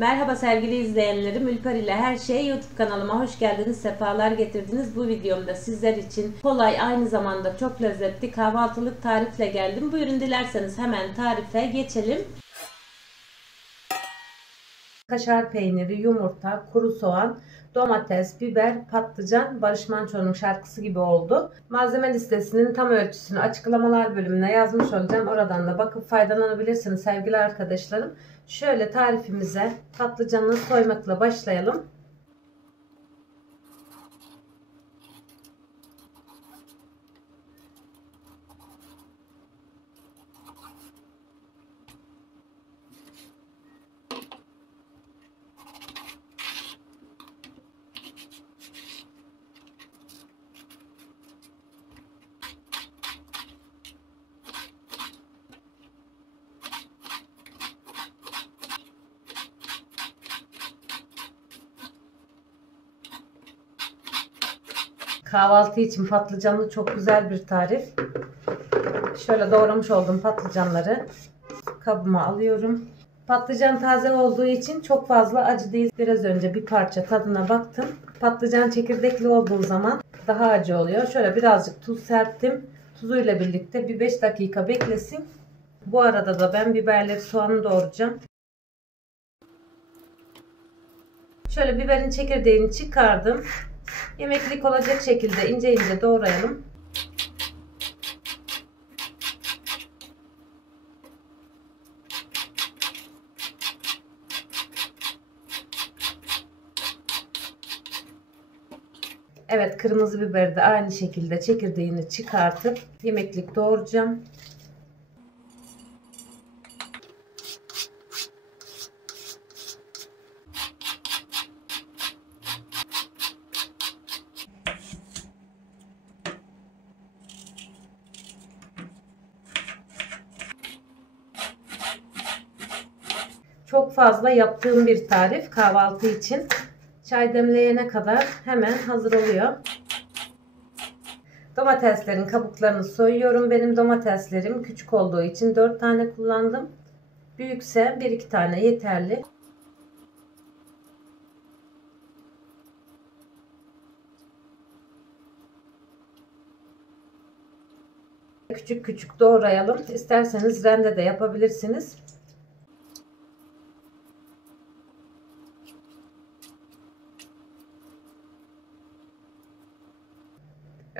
Merhaba sevgili izleyenlerim, Ülper ile Her Şey YouTube kanalıma hoş geldiniz, sefalar getirdiniz. Bu videomda sizler için kolay, aynı zamanda çok lezzetli kahvaltılık tarifle geldim. Buyurun, dilerseniz hemen tarife geçelim. Kaşar peyniri, yumurta, kuru soğan, domates, biber, patlıcan, Barış Manço'nun şarkısı gibi oldu. Malzeme listesinin tam ölçüsünü açıklamalar bölümüne yazmış olacağım. Oradan da bakıp faydalanabilirsiniz sevgili arkadaşlarım. Şöyle tarifimize patlıcanı soymakla başlayalım. Kahvaltı için patlıcanlı çok güzel bir tarif. Şöyle doğramış olduğum patlıcanları kabıma alıyorum. Patlıcan taze olduğu için çok fazla acı değil. Biraz önce bir parça tadına baktım. Patlıcan çekirdekli olduğu zaman daha acı oluyor. Şöyle birazcık tuz serptim. Tuzuyla birlikte bir 5 dakika beklesin. Bu arada da ben biberleri, soğanı doğrayacağım. Şöyle biberin çekirdeğini çıkardım. Yemeklik olacak şekilde ince ince doğrayalım. Evet, kırmızı biberi de aynı şekilde çekirdeğini çıkartıp yemeklik doğrayacağım. Çok fazla yaptığım bir tarif kahvaltı için. Çay demleyene kadar hemen hazır oluyor. Domateslerin kabuklarını soyuyorum. Benim domateslerim küçük olduğu için 4 tane kullandım. Büyükse 1-2 tane yeterli. Küçük küçük doğrayalım. İsterseniz rende de yapabilirsiniz.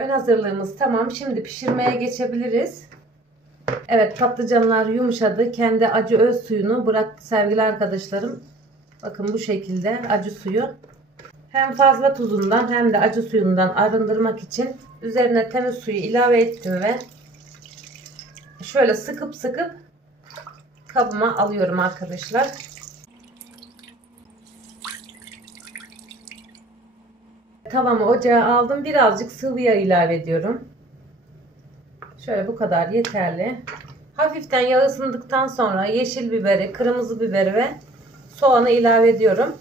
Ön hazırlığımız tamam. Şimdi pişirmeye geçebiliriz. Evet, patlıcanlar yumuşadı. Kendi acı öz suyunu bıraktı sevgili arkadaşlarım. Bakın bu şekilde acı suyu. Hem fazla tuzundan hem de acı suyundan arındırmak için üzerine temiz suyu ilave ettim ve şöyle sıkıp kabıma alıyorum arkadaşlar. Tavamı ocağa aldım. Birazcık sıvı yağ ilave ediyorum. Şöyle bu kadar yeterli. Hafiften yağ ısındıktan sonra yeşil biberi, kırmızı biberi ve soğanı ilave ediyorum.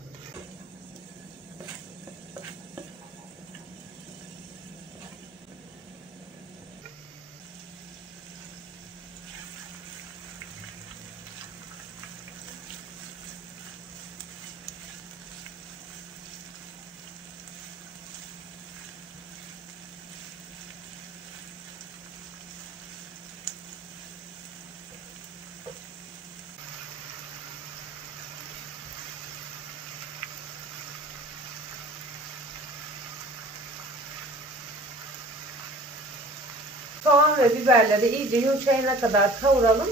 Soğan ve biberleri iyice yumuşayana kadar kavuralım.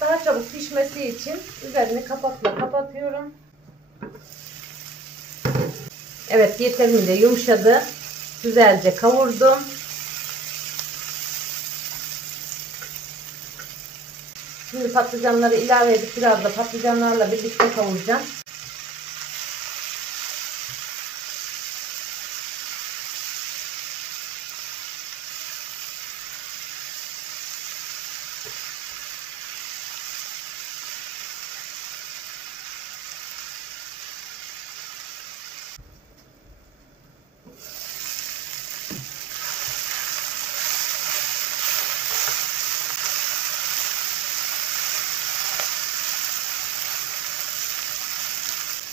Daha çabuk pişmesi için üzerini kapakla kapatıyorum. Evet, yeterince yumuşadı. Güzelce kavurdum. Şimdi patlıcanları ilave edip biraz da patlıcanlarla birlikte kavuracağım.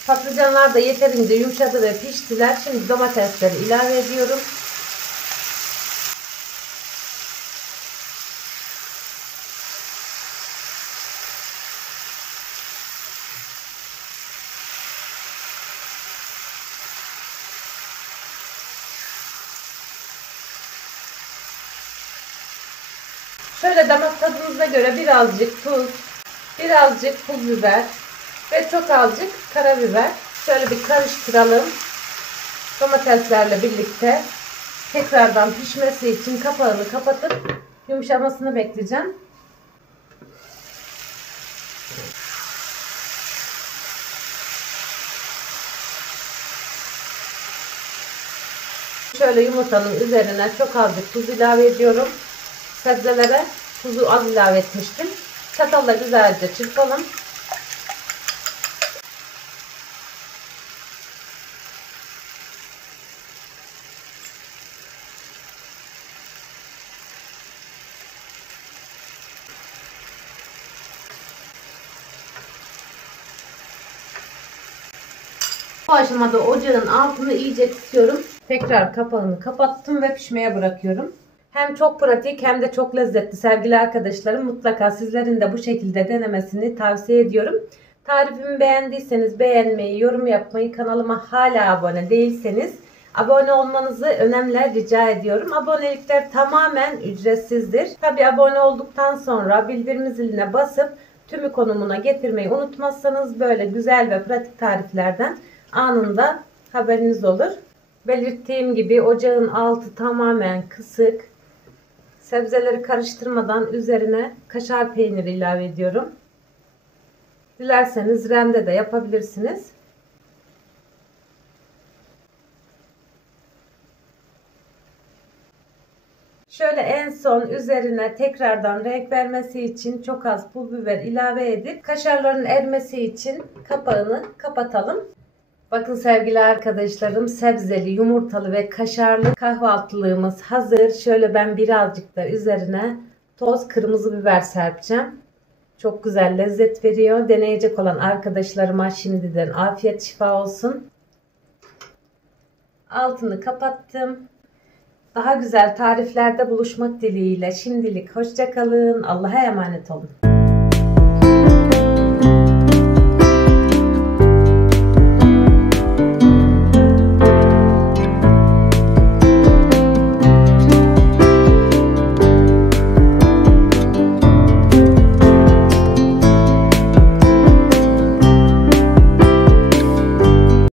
Patlıcanlar da yeterince yumuşadı ve piştiler. Şimdi domatesleri ilave ediyorum. Şöyle damak tadınıza göre birazcık tuz, birazcık pul biber ve çok azıcık karabiber. Şöyle bir karıştıralım. Domateslerle birlikte tekrardan pişmesi için kapağını kapatıp yumuşamasını bekleyeceğim. Şöyle yumurtanın üzerine çok azıcık tuz ilave ediyorum. Sebzelere tuzu az ilave etmiştim. Çatalla güzelce çırpalım. Bu aşamada ocağın altını iyice kısıyorum. Tekrar kapağını kapattım ve pişmeye bırakıyorum. Hem çok pratik hem de çok lezzetli sevgili arkadaşlarım. Mutlaka sizlerin de bu şekilde denemesini tavsiye ediyorum. Tarifimi beğendiyseniz beğenmeyi, yorum yapmayı, kanalıma hala abone değilseniz abone olmanızı önemli rica ediyorum. Abonelikler tamamen ücretsizdir. Tabi abone olduktan sonra bildirim ziline basıp tümü konumuna getirmeyi unutmazsanız böyle güzel ve pratik tariflerden anında haberiniz olur. Belirttiğim gibi ocağın altı tamamen kısık. Sebzeleri karıştırmadan üzerine kaşar peyniri ilave ediyorum. Dilerseniz rende de yapabilirsiniz. Şöyle en son üzerine tekrardan renk vermesi için çok az pul biber ilave edip kaşarların erimesi için kapağını kapatalım. Bakın sevgili arkadaşlarım, sebzeli, yumurtalı ve kaşarlı kahvaltılığımız hazır. Şöyle ben birazcık da üzerine toz kırmızı biber serpeceğim. Çok güzel lezzet veriyor. Deneyecek olan arkadaşlarıma şimdiden afiyet şifa olsun. Altını kapattım. Daha güzel tariflerde buluşmak dileğiyle şimdilik hoşça kalın. Allah'a emanet olun.